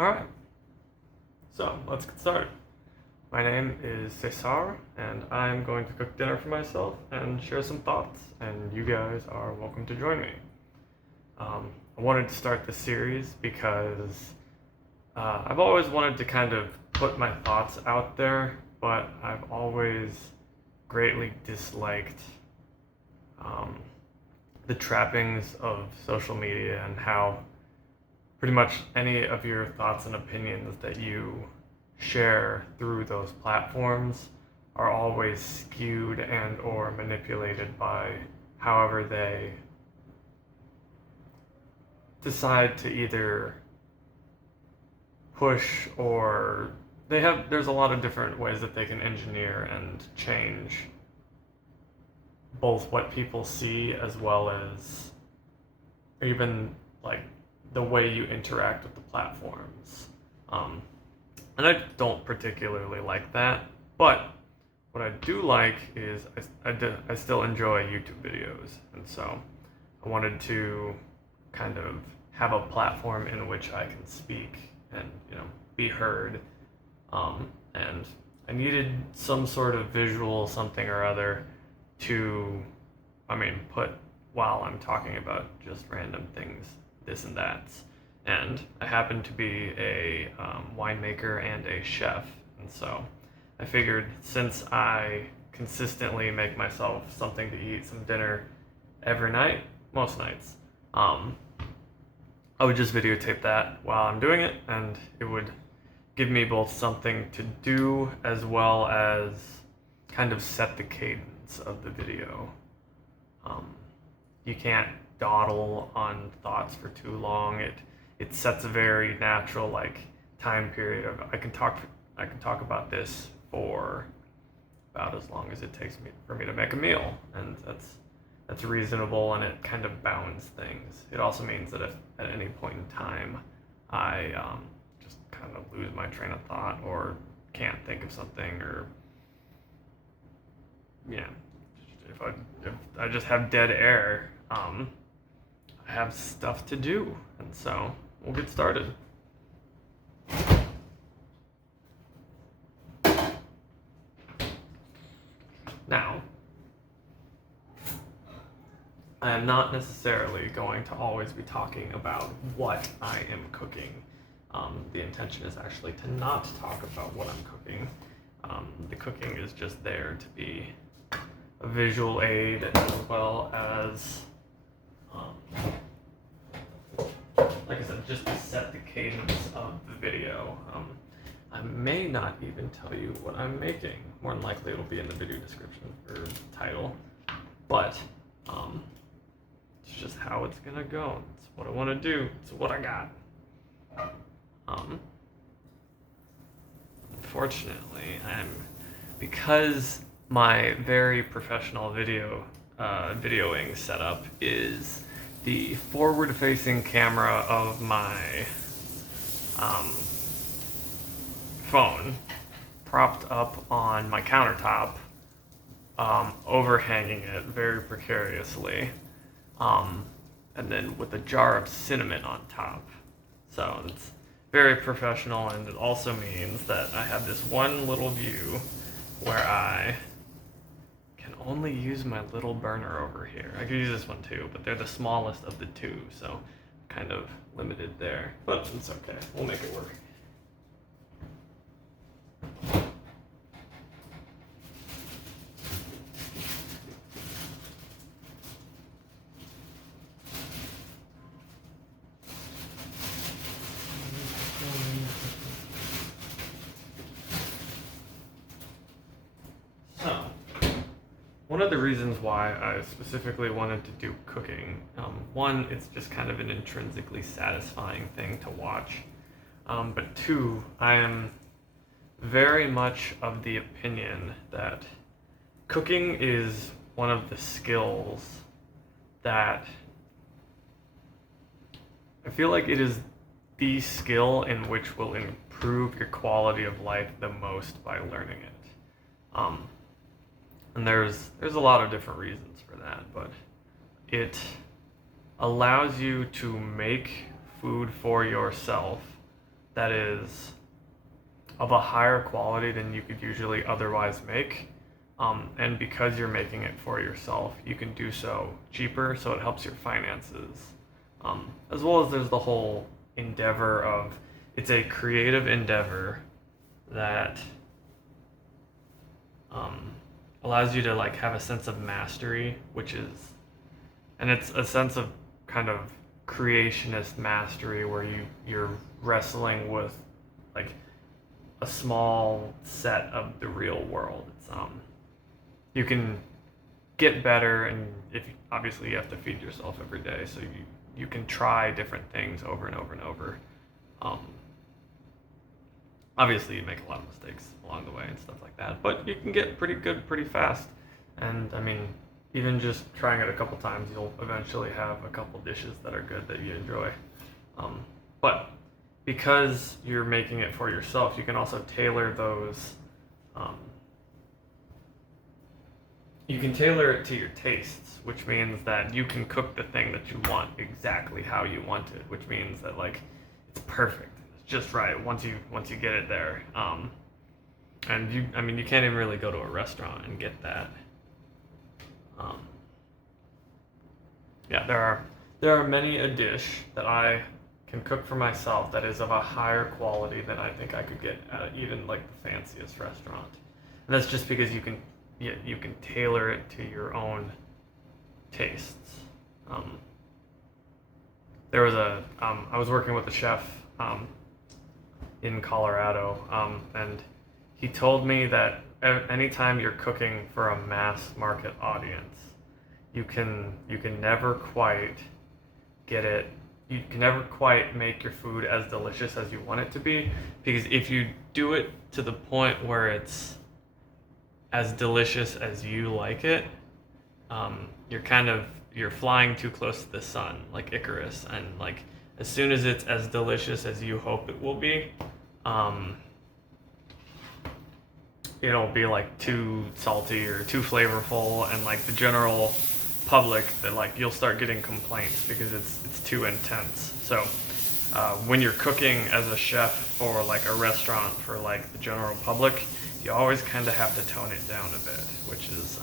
Alright, so let's get started. My name is Cesar, and I'm going to cook dinner for myself and share some thoughts, and you guys are welcome to join me. I wanted to start this series because I've always wanted to kind of put my thoughts out there, but I've always greatly disliked the trappings of social media and how pretty much any of your thoughts and opinions that you share through those platforms are always skewed and or manipulated by however they decide to either push or there's a lot of different ways that they can engineer and change both what people see as well as even like the way you interact with the platforms. And I don't particularly like that, but what I do like is I still enjoy YouTube videos, and so I wanted to kind of have a platform in which I can speak and be heard, and I needed some sort of visual something or other to put while I'm talking about just random things, this and that. And I happen to be a winemaker and a chef, and so I figured since I consistently make myself something to eat, some dinner every night, most nights, I would just videotape that while I'm doing it, and it would give me both something to do as well as kind of set the cadence of the video. You can't dawdle on thoughts for too long. It sets a very natural time period of I can talk about this for about as long as it takes for me to make a meal, and that's reasonable, and it kind of bounds things. It also means that if at any point in time I just kind of lose my train of thought or can't think of something, or if I just have dead air, I have stuff to do, and so we'll get started. Now, I am not necessarily going to always be talking about what I am cooking. The intention is actually to not talk about what I'm cooking. The cooking is just there to be a visual aid as well as, like I said, just to set the cadence of the video. I may not even tell you what I'm making. More than likely it'll be in the video description or title, but it's just how it's gonna go. It's what I want to do. It's what I got. Unfortunately, because my very professional videoing setup is the forward-facing camera of my phone propped up on my countertop, overhanging it very precariously, and then with a jar of cinnamon on top. So it's very professional, and it also means that I have this one little view where I can only use my little burner over here. I could use this one too, but they're the smallest of the two, so I'm kind of limited there. But it's okay, we'll make it work. One of the reasons why I specifically wanted to do cooking, one, it's just kind of an intrinsically satisfying thing to watch, but two, I am very much of the opinion that cooking is one of the skills that I feel like it is the skill in which will improve your quality of life the most by learning it. And there's a lot of different reasons for that, but it allows you to make food for yourself that is of a higher quality than you could usually otherwise make. And because you're making it for yourself, you can do so cheaper, so it helps your finances. As well as there's the whole endeavor of, it's a creative endeavor that allows you to like have a sense of mastery, and it's a sense of kind of creationist mastery where you're wrestling with like a small set of the real world. It's you can get better, and obviously you have to feed yourself every day, so you can try different things over and over and over. Obviously you make a lot of mistakes along the way and stuff like that, but you can get pretty good pretty fast. And I mean, even just trying it a couple times, you'll eventually have a couple dishes that are good that you enjoy. But because you're making it for yourself, you can also tailor those. You can tailor it to your tastes, which means that you can cook the thing that you want exactly how you want it, which means that like it's perfect, it's just right once you get it there. And you can't even really go to a restaurant and get that. Yeah, there are many a dish that I can cook for myself that is of a higher quality than I think I could get at even like the fanciest restaurant. And that's just because you can tailor it to your own tastes. There was I was working with a chef in Colorado, and he told me that anytime you're cooking for a mass market audience, you can never quite get it. You can never quite make your food as delicious as you want it to be, because if you do it to the point where it's as delicious as you like it, you're flying too close to the sun, like Icarus, and like as soon as it's as delicious as you hope it will be, it'll be like too salty or too flavorful, and like the general public, that like you'll start getting complaints because it's too intense. So when you're cooking as a chef for like a restaurant for like the general public, you always kind of have to tone it down a bit, which is,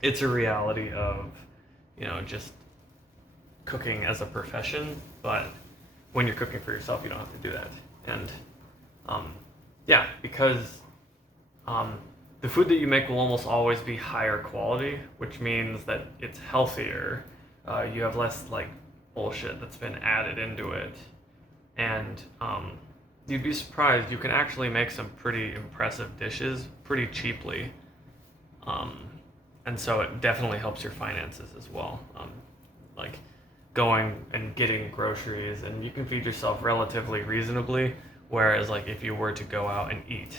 it's a reality of, just cooking as a profession. But when you're cooking for yourself, you don't have to do that. And yeah, because the food that you make will almost always be higher quality, which means that it's healthier. You have less like bullshit that's been added into it, and you'd be surprised. You can actually make some pretty impressive dishes pretty cheaply, and so it definitely helps your finances as well. Like going and getting groceries, and you can feed yourself relatively reasonably. Whereas like if you were to go out and eat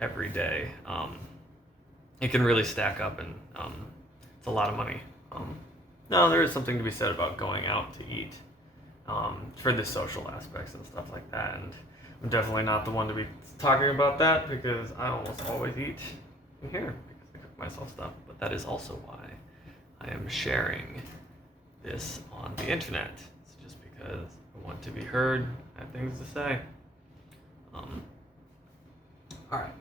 every day, it can really stack up, and it's a lot of money. Now, there is something to be said about going out to eat for the social aspects and stuff like that. And I'm definitely not the one to be talking about that, because I almost always eat in here because I cook myself stuff. But that is also why I am sharing this on the internet. It's just because I want to be heard, I have things to say. All right.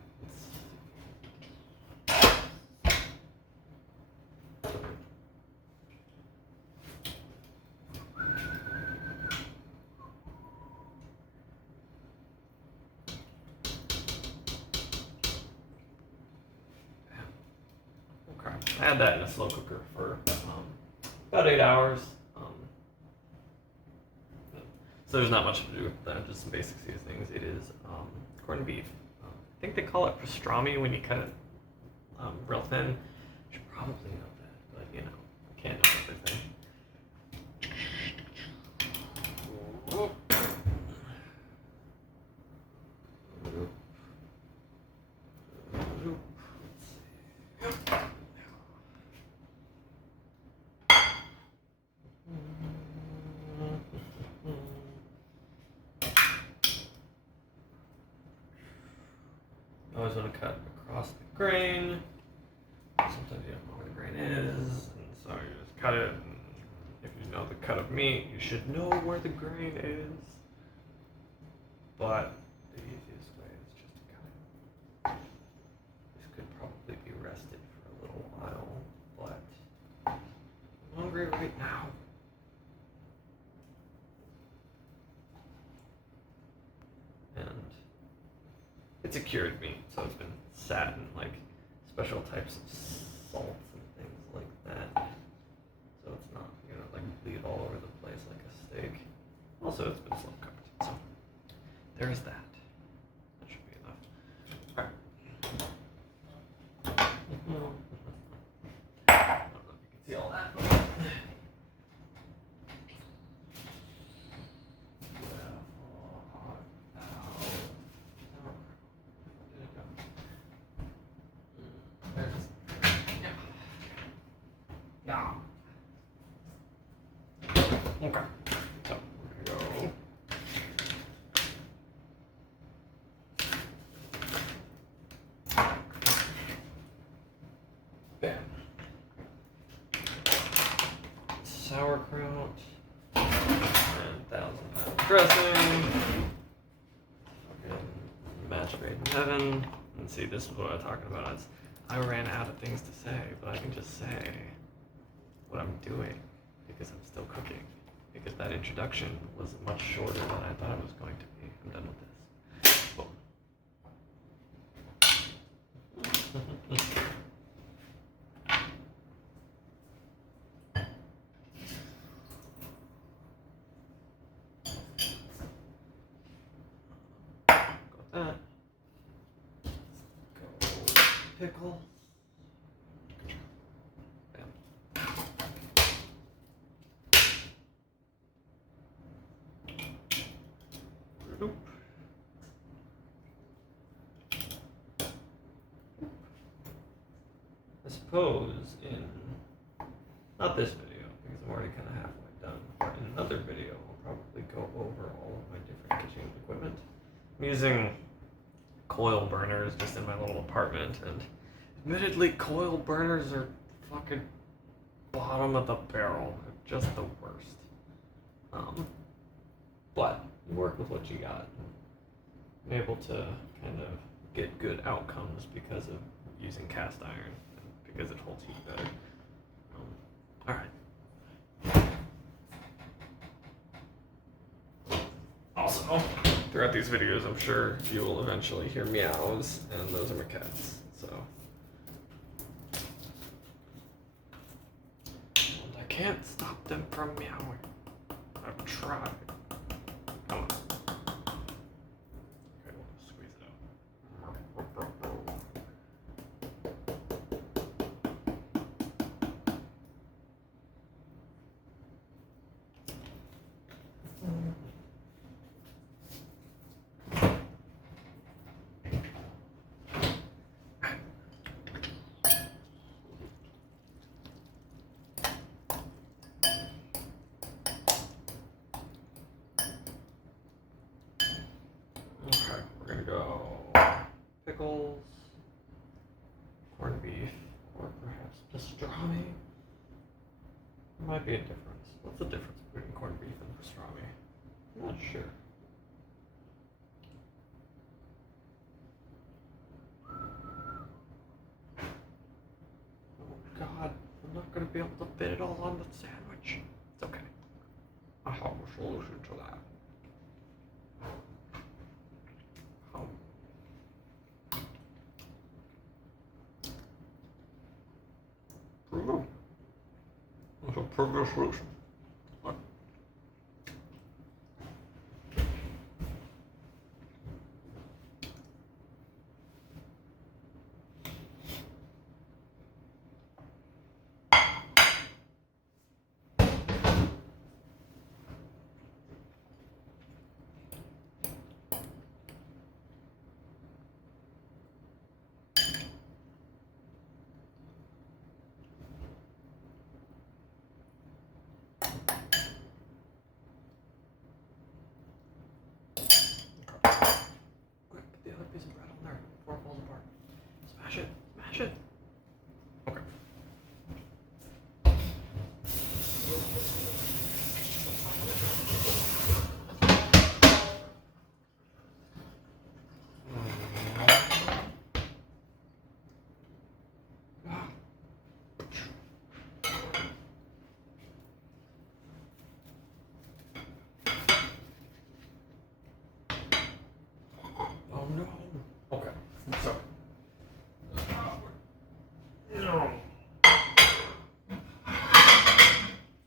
I had that in a slow cooker for about 8 hours. So there's not much to do with that, just some basic seasonings. It is corned beef. I think they call it pastrami when you cut it real thin. You should probably know that, but I can't know everything. Always want to cut across the grain. Sometimes you don't know where the grain is, and so you just cut it. And if you know the cut of meat, you should know where the grain is. but the easiest way is just to kind of, this could probably be rested for a little while, but I'm hungry right now. And it's a cured meat, so it's been sat in like special types of salts and things like that. So it's not, like bleed all over the place like a steak. Also, it's been slow cooked, so there's that. That should be enough. Alright. I don't know if you can see all that. Yeah. Okay. So we're gonna go. Bam. Sauerkraut and 1,000-pound dressing. Fucking match made in heaven. And see, this is what I'm talking about. I ran out of things to say, but I can just say what I'm doing because I'm still cooking. Because that introduction was much shorter than I thought it was going to be. I'm done with this. Boom. Got that. Go pickle. Nope. I suppose in, not this video, because I'm already kind of halfway done, but in another video I'll probably go over all of my different kitchen equipment. I'm using coil burners just in my little apartment, and admittedly coil burners are fucking bottom of the barrel. They're just the worst. But you work with what you got. I'm able to kind of get good outcomes because of using cast iron and because it holds heat better. Alright. Also, throughout these videos, I'm sure you will eventually hear meows, and those are my cats, so. And I can't stop them from meowing. I've tried. Come on. Okay, we'll squeeze it out. Okay, we're gonna go pickles, corned beef, or perhaps pastrami. There might be a difference. What's the difference between corned beef and pastrami? I'm not sure. Oh God, I'm not gonna be able to fit it all on the sandwich. It's okay. I have a solution to that. That's a pretty good solution. Oh no. Okay. So. No.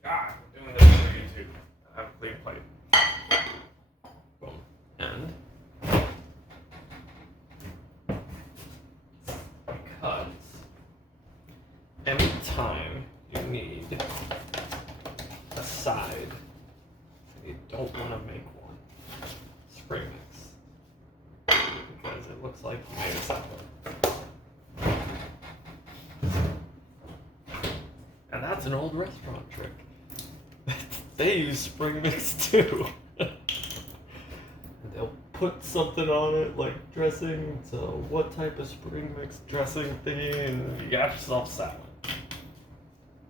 God, we're doing this for YouTube. I have a clean plate. Boom. And because anytime you need a side, you don't want to make one, spring mix. Because it looks like you made a salad. And that's an old restaurant trick. They use spring mix too. They'll put something on it, like dressing. So what type of spring mix dressing thingy, and you got yourself salad.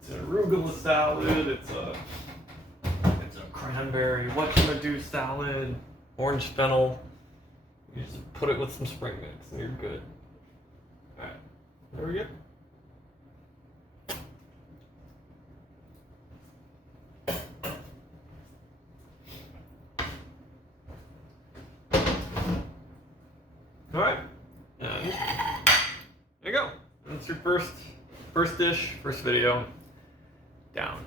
It's an arugula salad. It's a cranberry whatchamado salad. Orange fennel. You just put it with some spring mix, and you're good. All right, there we go. All right, and there you go. That's your first dish, first video down.